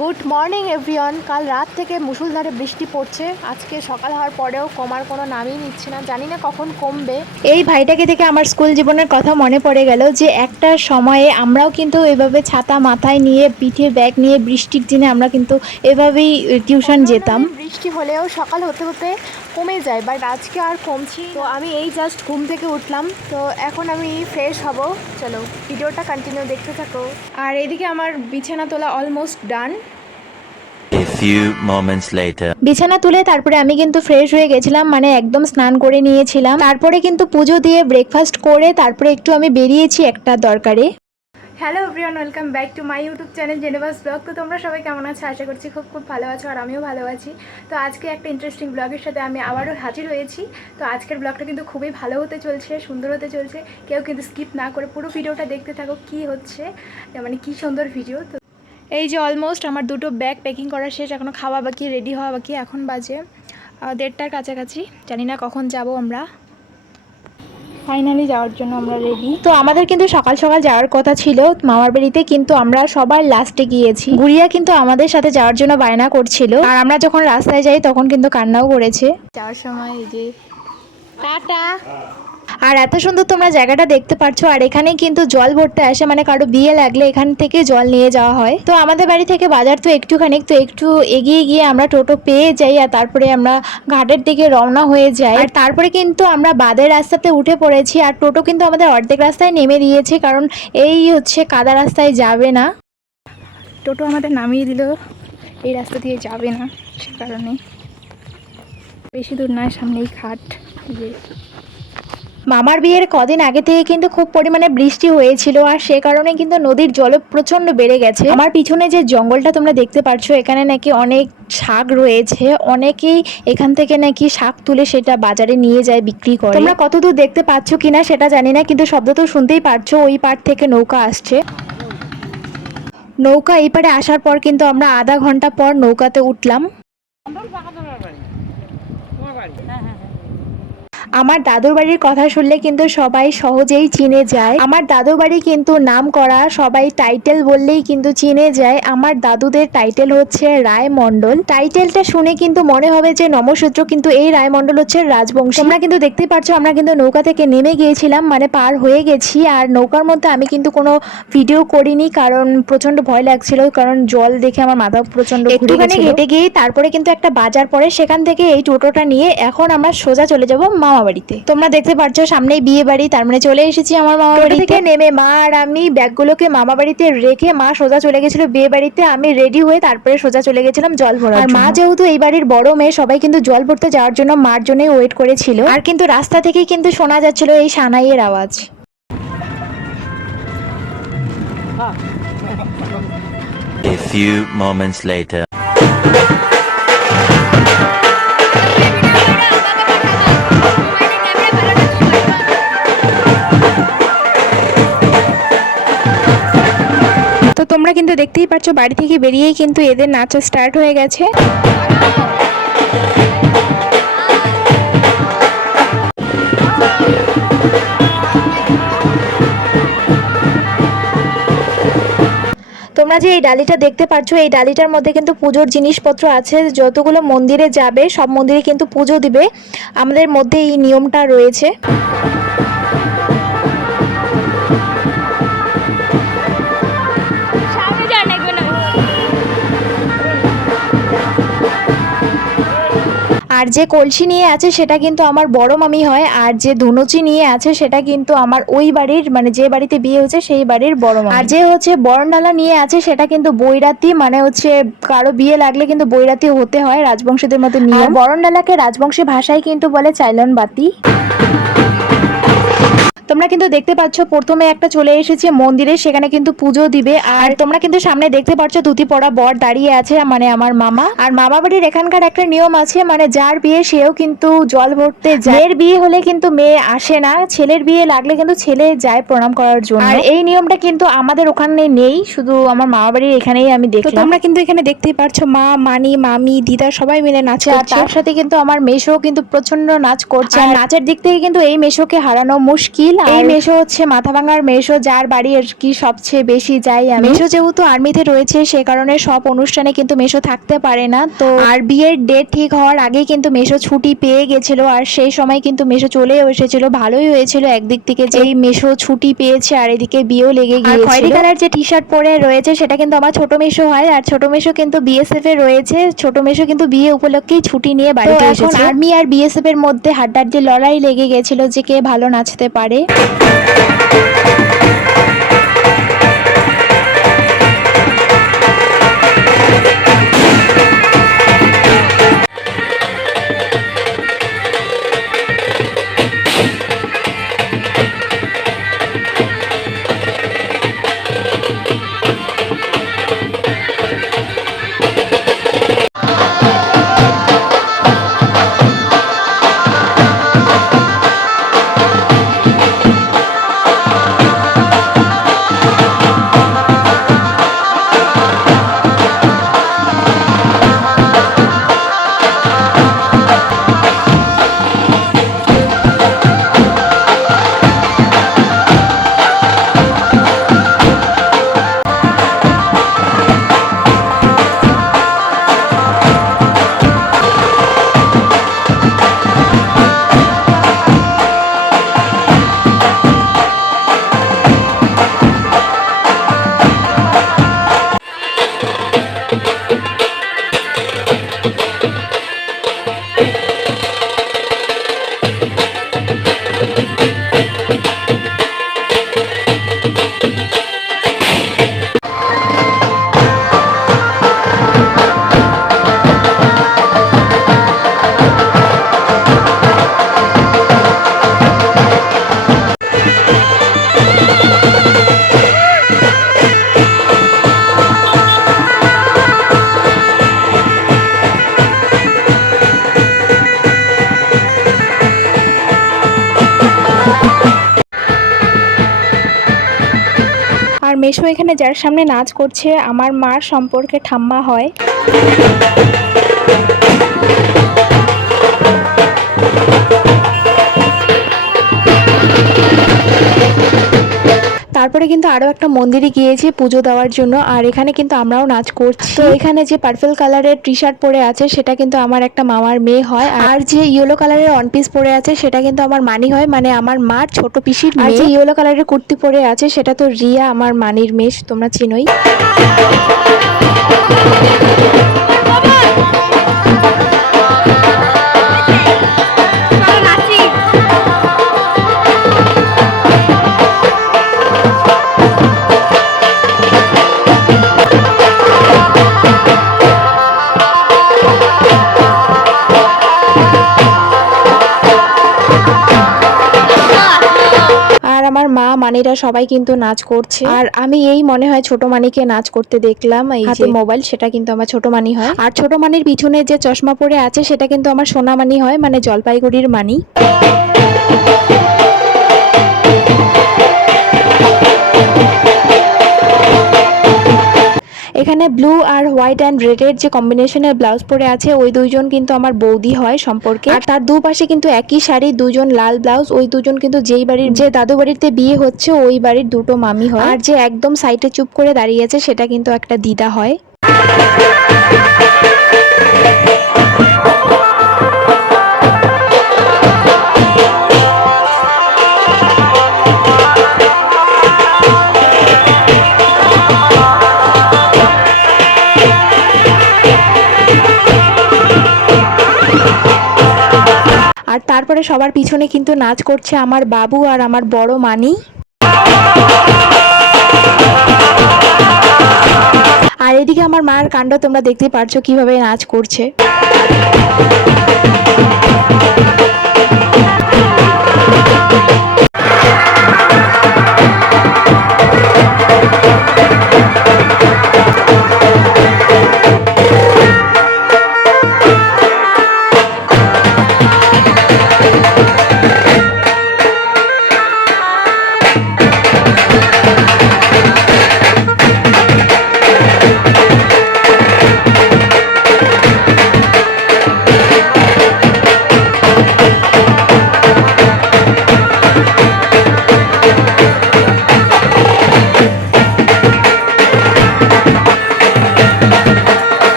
Good morning everyone. কাল রাত থেকে মুষলধারে বৃষ্টি পড়ছে, আজকে সকাল হওয়ার পরেও কমার কোনো নামই নিচ্ছে না, জানি না কখন কমবে। এই ভাইটাকে থেকে আমার স্কুল জীবনের কথা মনে পড়ে গেল যে একটা সময়ে আমরাও কিন্তু এভাবে ছাতা মাথায় নিয়ে পিঠে ব্যাগ নিয়ে বৃষ্টির দিনে আমরা কিন্তু এভাবেই টিউশন যেতাম। বৃষ্টি হলেও সকাল হতে হতে কমে যায়, বাট আজকে আর কমছি। তো আমি এই জাস্ট ঘুম থেকে উঠলাম, তো এখন আমি ফ্রেশ হব। চলো ভিডিওটা কন্টিনিউ দেখতে থাকো। আর এদিকে আমার বিছানা তোলা almost done. A few moments later. বিছানা তুলে তারপরে আমি কিন্তু ফ্রেশ হয়ে গেছিলাম, মানে একদম স্নান করে নিয়েছিলাম। তারপরে কিন্তু পুজো দিয়ে ব্রেকফাস্ট করে তারপরে একটু আমি বেরিয়েছি একটা দরকারে। Hello everyone, welcome back to my YouTube channel জেনেভাস ব্লগ। তো তোমরা সবাই কেমন আছো? আশা করছি খুব খুব ভালো আছো, আর আমিও ভালো আছি। তো আজকে একটা ইন্টারেস্টিং ব্লগের সাথে আমি আবারও হাজির হয়েছি। তো আজকের ব্লগটা কিন্তু খুবই ভালো হতে চলছে, সুন্দর হতে চলছে। কেউ কিন্তু স্কিপ না করে পুরো ভিডিওটা দেখতে থাকো, কি হচ্ছে মানে কি সুন্দর ভিডিও। তো এই যে অলমোস্ট আমার দুটো ব্যাগ প্যাকিং করা শেষ, এখনও খাওয়া বাকি, রেডি হওয়া বাকি। এখন বাজে 1:30টার কাছাকাছি, জানি না কখন যাব আমরা। ফাইনালি যাওয়ার জন্য আমরা রেডি। তো আমাদের কিন্তু সকাল সকাল যাওয়ার কথা ছিল মামার বাড়িতে, কিন্তু আমরা সবার লাস্টে গিয়েছি। গুড়িয়া কিন্তু আমাদের সাথে যাওয়ার জন্য বায়না করছিল, আর আমরা যখন রাস্তায় যাই তখন কিন্তু কান্নাও করেছে। যাওয়ার সময় এই যে টাটা। আর এত সুন্দর তোমরা জায়গাটা দেখতে পাচ্ছ, আর এখানে কিন্তু জল ভরতে আসে, মানে কারো বিয়ে লাগলে এখান থেকে জল নিয়ে যাওয়া হয়। তো আমাদের বাড়ি থেকে বাজার তো একটুখানি, তো একটু এগিয়ে গিয়ে আমরা টোটো পেয়ে যাই, আর তারপরে আমরা ঘাটের দিকে রওনা হয়ে যাই। আর তারপরে কিন্তু আমরা বাদের রাস্তাতে উঠে পড়েছি, আর টোটো কিন্তু আমাদের অর্ধেক রাস্তায় নেমে দিয়েছে, কারণ এই হচ্ছে কাদা রাস্তায় যাবে না। টোটো আমাদের নামিয়ে দিল, এই রাস্তা দিয়ে যাবে না, সে কারণে বেশি দূর নয়, সামনেই ঘাট। মামার বিয়ের কদিন আগে থেকে কিন্তু খুব পরিমাণে বৃষ্টি হয়েছিল, আর সে কারণে কিন্তু নদীর জল প্রচন্ড বেড়ে গেছে। আমার পিছনে যে জঙ্গলটা তোমরা দেখতে পাচ্ছ, এখানে নাকি অনেক শাক রয়েছে, অনেকেই এখান থেকে নাকি শাক তুলে সেটা বাজারে নিয়ে যায় বিক্রি করে। তোমরা কতদূর দেখতে পাচ্ছ কিনা সেটা জানি না, কিন্তু শব্দ তো শুনতেই পারছো, ওই পার থেকে নৌকা আসছে। নৌকা এই পারে আসার পর কিন্তু আমরা আধা ঘন্টা পর নৌকাতে উঠলাম। আমার দাদুর বাড়ির কথা শুনলে কিন্তু সবাই সহজেই চিনে যায়। আমার দাদুর বাড়ি কিন্তু নাম করা, সবাই টাইটেল বললেই কিন্তু চিনে যায়। আমার দাদুদের টাইটেল হচ্ছে রায়মণ্ডল। টাইটেলটা শুনে কিন্তু মনে হবে যে নমঃশূদ্র, কিন্তু এই রায়মণ্ডল হচ্ছে রাজবংশী। তোমরা কিন্তু দেখতেই পাচ্ছ আমরা কিন্তু নৌকা থেকে নেমে গিয়েছিলাম, মানে পার হয়ে গেছি। আর নৌকার মধ্যে আমি কিন্তু কোনো ভিডিও করিনি, কারণ প্রচন্ড ভয় লাগছিল, কারণ জল দেখে আমার মাথা প্রচন্ড একটুখানি হেঁটে গিয়ে তারপরে কিন্তু একটা বাজার পড়ে, সেখান থেকে এই টোটোটা নিয়ে এখন আমরা সোজা চলে যাব মামা বাড়িতে। তোমরা দেখতে পাচ্ছ সামনেই বিয়ে বাড়ি, তার মানে চলে এসেছি আমার মামা বাড়ি থেকে। নেমে মা আর আমি ব্যাগগুলোকে মামা বাড়িতে রেখে মা সোজা চলে গেছিল বিয়ে বাড়িতে, আমি রেডি হয়ে তারপরে সোজা চলে গেছিলাম জল ভরার। আর মা যেহেতু এই বাড়ির বড় মেয়ে, সবাই কিন্তু জল ভরতে যাওয়ার জন্য মার জন্যই ওয়েট করেছিল। আর কিন্তু রাস্তা থেকেই কিন্তু শোনা যাচ্ছিল এই সানাইয়ের আওয়াজ। A few moments later. তো তোমরা কিন্তু দেখতেই পাচ্ছ বাড়ি থেকে বেরিয়েই কিন্তু এদের নাচা স্টার্ট হয়ে গেছে। তোমরা যে এই ডালিটা দেখতে পাচ্ছ, এই ডালিটার মধ্যে কিন্তু পুজোর জিনিসপত্র আছে, যতগুলো মন্দিরে যাবে সব মন্দিরে কিন্তু পুজো দিবে, আমাদের মধ্যে এই নিয়মটা রয়েছে। আর যে কলসি নিয়ে আছে সেটা কিন্তু আমার বড় মামি হয়, আর যে ধুনুচি নিয়ে আছে সেটা কিন্তু আমার ওই বাড়ির, মানে যে বাড়িতে বিয়ে হয়েছে সেই বাড়ির বড় মামি। আর যে হচ্ছে বরণডালা নিয়ে আছে সেটা কিন্তু বৈরাতি, মানে হচ্ছে কারো বিয়ে লাগলে কিন্তু বৈরাতি হতে হয়, রাজবংশীদের মতো নিয়ম। বরণডালাকে রাজবংশী ভাষায় কিন্তু বলে চাইলন বাতি। তোমরা কিন্তু দেখতে পাচ্ছ প্রথমে একটা চলে এসেছে মন্দিরে, সেখানে কিন্তু পুজো দিবে। আর তোমরা কিন্তু সামনে দেখতে পাচ্ছ ধুতি পরা বর দাঁড়িয়ে আছে, মানে আমার মামা। আর মামা বাড়ির এখানকার একটা নিয়ম আছে, মানে যার বিয়ে সেও কিন্তু জল ভরতে যায়। মেয়ের বিয়ে হলে কিন্তু মেয়ে আসে না, ছেলের বিয়ে লাগলে কিন্তু ছেলে যায় প্রণাম করার জন্য। আর এই নিয়মটা কিন্তু আমাদের ওখানে নেই, শুধু আমার মামা বাড়ির এখানেই আমি দেখলাম। তোমরা কিন্তু এখানে দেখতেই পাচ্ছ মা, মানি, মামি, দিদা সবাই মিলে নাচ করছে। তার সাথে কিন্তু আমার মেশো কিন্তু প্রচন্ড নাচ করছে। আর নাচের দিক থেকে কিন্তু এই মেশোকে হারানো মুশকিল। এই মেশো হচ্ছে মাথাভাঙার মেশো, যার বাড়ি আর কি সবচেয়ে বেশি যাই আমি। মেশো যেহেতু আর্মিতে রয়েছে সে কারণে সব অনুষ্ঠানে কিন্তু মেশো থাকতে পারে না, তো আর বিয়ের ডেট ঠিক হওয়ার আগেই কিন্তু মেশো ছুটি পেয়ে গেছিল, আর সেই সময় কিন্তু মেশো চলেও এসেছিল। ভালোই হয়েছিল একদিক থেকে যে এই মেশো ছুটি পেয়েছে আর এদিকে বিয়েও লেগে গিয়েছিল। আর খয়েরি কালার যে টি শার্ট পরে রয়েছে সেটা কিন্তু আমার ছোট মেশো হয়, আর ছোট মেশো কিন্তু বিএসএফ এ রয়েছে। ছোট মেশো কিন্তু বিয়ে উপলক্ষেই ছুটি নিয়ে বাড়িতে এসেছে। এখন আর্মি আর বিএসএফ এর মধ্যে হাড্ডাহাড্ডি লড়াই লেগে গেছিল যে কে ভালো নাচতে পারে। আর মেশো এখানে যার সামনে নাচ করছে আমার মার সম্পর্কে ঠাম্মা হয়। তারপরে কিন্তু আরো একটা মন্দিরে গিয়েছি পুজো দেওয়ার জন্য, আর এখানে কিন্তু আমরাও নাচ করছি। তো এখানে যে পার্পল কালারের টি শার্ট পরে আছে সেটা কিন্তু আমার একটা মামার মেয়ে হয়, আর যে ইয়েলো কালারের ওয়ান পিস পরে আছে সেটা কিন্তু আমার মানি হয়, মানে আমার মার ছোট পিসির মেয়ে। আর যে ইয়েলো কালারের কুর্তি পরে আছে সেটা তো রিয়া, আমার মানির মেয়ে, তোমরা চিনোই। আমার মা মানিরা সবাই কিন্তু নাচ করছে, আর আমি এই মনে হয় ছোট মানিকে নাচ করতে দেখলাম। এই হাতে মোবাইল, সেটা কিন্তু আমার ছোট মানি হয়। আর ছোট মানির পিছনে যে চশমা পরে আছে সেটা কিন্তু আমার সোনা মানি হয়, মানে জলপাইগুড়ির মানি। এখানে ব্লু আর হোয়াইট অ্যান্ড রেডের যে কম্বিনেশনের ব্লাউজ পরে আছে ওই দুইজন কিন্তু আমার বৌদি হয় সম্পর্কে। আর তার দুপাশে কিন্তু একই শাড়ি, দুজন লাল ব্লাউজ। ওই দুজন কিন্তু যেই বাড়ির যে দাদু বাড়িতে বিয়ে হচ্ছে ওই বাড়ির দুটো মামি হয়। আর যে একদম সাইডে চুপ করে দাঁড়িয়ে আছে সেটা কিন্তু একটা দিদা হয়। আর তারপরে সবার পিছনে কিন্তু নাচ করছে আমার বাবু আর আমার বড় মানি। আর এদিকে আমার মায়ের কাণ্ড তোমরা দেখতে পারছো কিভাবে নাচ করছে।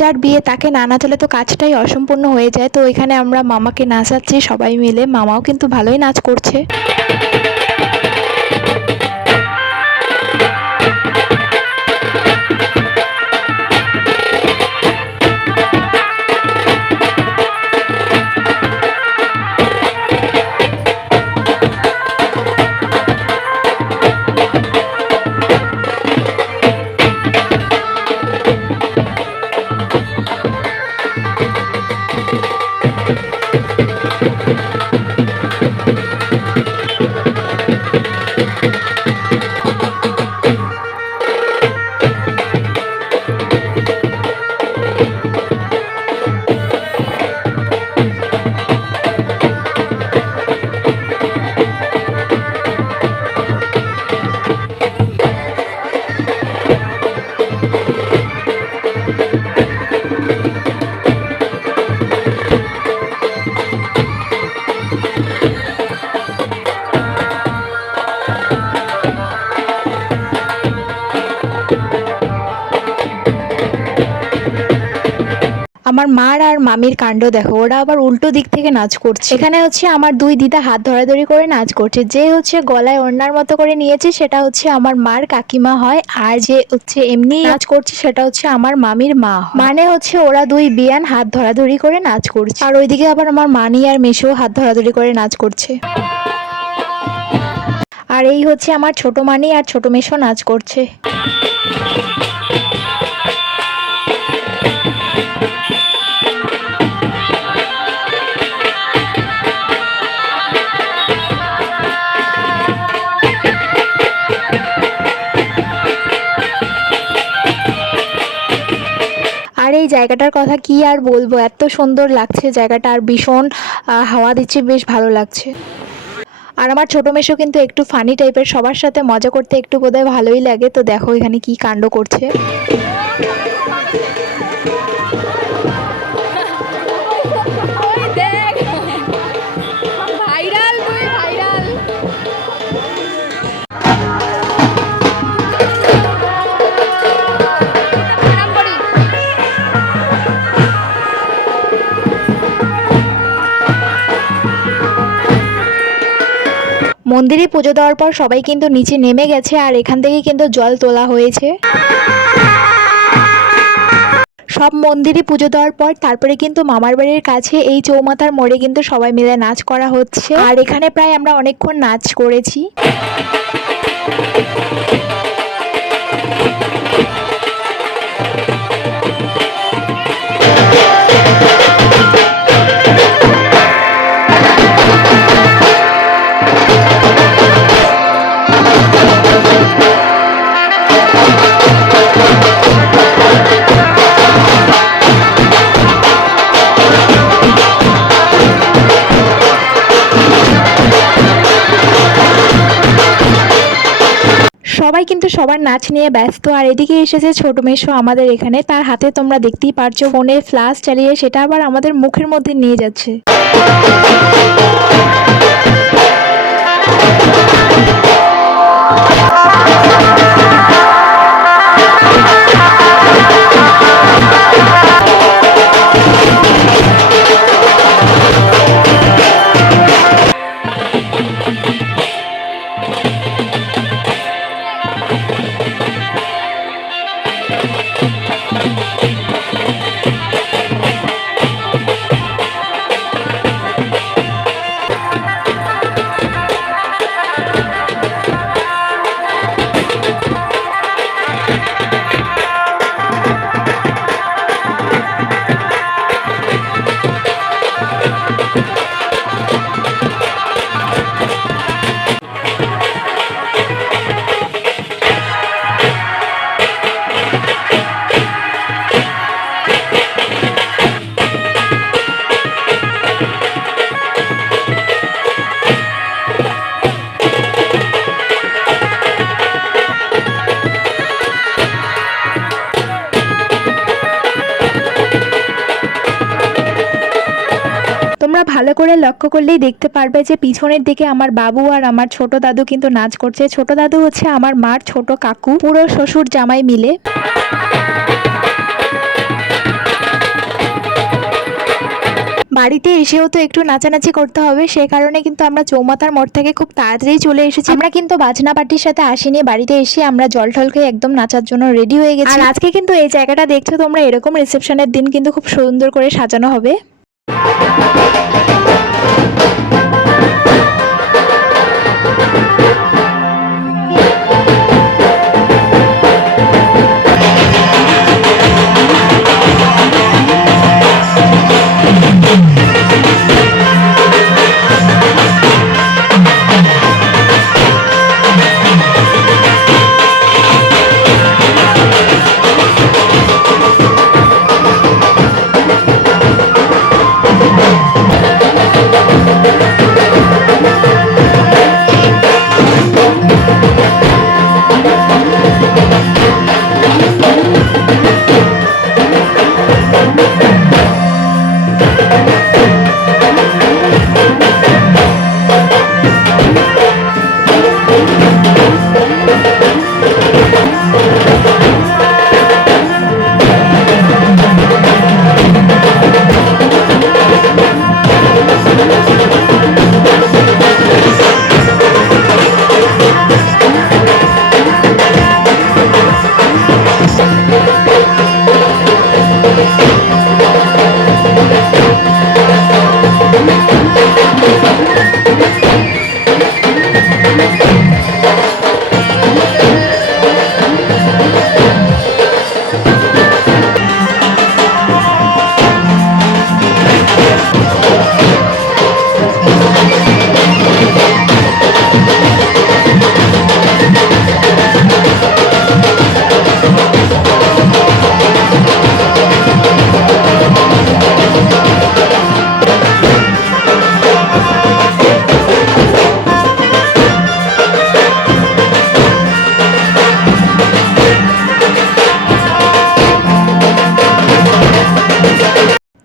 যার বিয়ে তাকে না নাচালে তো কাজটাই অসম্পূর্ণ হয়ে যায়। তো এখানে আমরা মামাকে নাচাচ্ছি সবাই মিলে, মামাও কিন্তু ভালোই নাচ করছে। আমার মার আর মামির কাণ্ড দেখো, ওরা আবার উল্টো দিক থেকে নাচ করছে। এখানে হচ্ছে আমার দুই দিদা হাত ধরাধরি করে নাচ করছে। যে হচ্ছে গলায় ওড়নার মতো করে নিয়েছে সেটা হচ্ছে আমার মার কাকিমা হয়, আর যে হচ্ছে এমনি নাচ করছে সেটা হচ্ছে আমার মামির মা হয়। মানে হচ্ছে ওরা দুই বিয়ান হাত ধরাধরি করে নাচ করছে, আর ওইদিকে আবার আমার মানি আর মেশো হাত ধরাধরি করে নাচ করছে। আর এই হচ্ছে আমার ছোট মানি আর ছোট মেশো নাচ করছে। আর এই জায়গাটার কথা কি আর বলবো, এত সুন্দর লাগছে জায়গাটা, আর ভীষণ হাওয়া দিচ্ছে, বেশ ভালো লাগছে। আর আমার ছোট মেশো কিন্তু একটু ফানি টাইপের, সবার সাথে মজা করতে একটু বোধহয় ভালোই লাগে। তো দেখো এখানে কি কাণ্ড করছে। মন্দিরে পুজো দেওয়ার পর সবাই কিন্তু নিচে নেমে গেছে, আর এখান থেকে কিন্তু জল তোলা হয়েছে। সব মন্দিরে পুজো দেওয়ার পর তারপরে কিন্তু মামার বাড়ির কাছে এই চৌমাথার মোড়ে কিন্তু সবাই মিলে নাচ করা হচ্ছে, আর এখানে প্রায় আমরা অনেকক্ষণ নাচ করেছি। সবাই কিন্তু সবার নাচ নিয়ে ব্যস্ত। আর এদিকে এসেছে ছোট মেশো আমাদের এখানে, তার হাতে তোমরা দেখতেই পারছো ফোনে ফ্ল্যাশ চালিয়ে সেটা আবার আমাদের মুখের মধ্যে নিয়ে যাচ্ছে। তোমরা ভালো করে লক্ষ্য করলেই দেখতে পারবে যে পিছনের দিকে আমার বাবু আর আমার ছোট দাদু কিন্তু নাচ করছে। ছোট দাদু হচ্ছে আমার মার ছোট কাকু, পুরো শ্বশুর জামাই মিলে। বাড়িতে এসেও তো একটু নাচানাচি করতে হবে, সে কারণে কিন্তু আমরা চৌমাথার মোড় থেকে খুব তাড়াতাড়ি চলে এসেছি। আমরা কিন্তু বাজনা পার্টির সাথে আসিনি, বাড়িতে এসে আমরা জল টল খেয়ে একদম নাচার জন্য রেডি হয়ে গেছি। আর আজকে কিন্তু এই জায়গাটা দেখছো তোমরা, এরকম রিসেপশনের দিন কিন্তু খুব সুন্দর করে সাজানো হবে।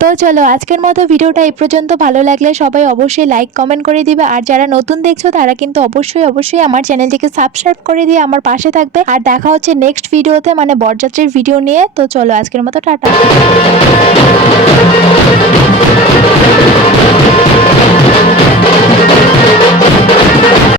তো চলো আজকের মতো ভিডিওটা এই পর্যন্ত। ভালো লাগলে সবাই অবশ্যই লাইক কমেন্ট করে দিবে, আর যারা নতুন দেখছো তারা কিন্তু অবশ্যই আমার চ্যানেলটিকে সাবস্ক্রাইব করে দিয়ে আমার পাশে থাকবে। আর দেখা হচ্ছে নেক্সট ভিডিওতে, মানে বরযাত্রীর ভিডিও নিয়ে। তো চলো আজকের মতো টাটা।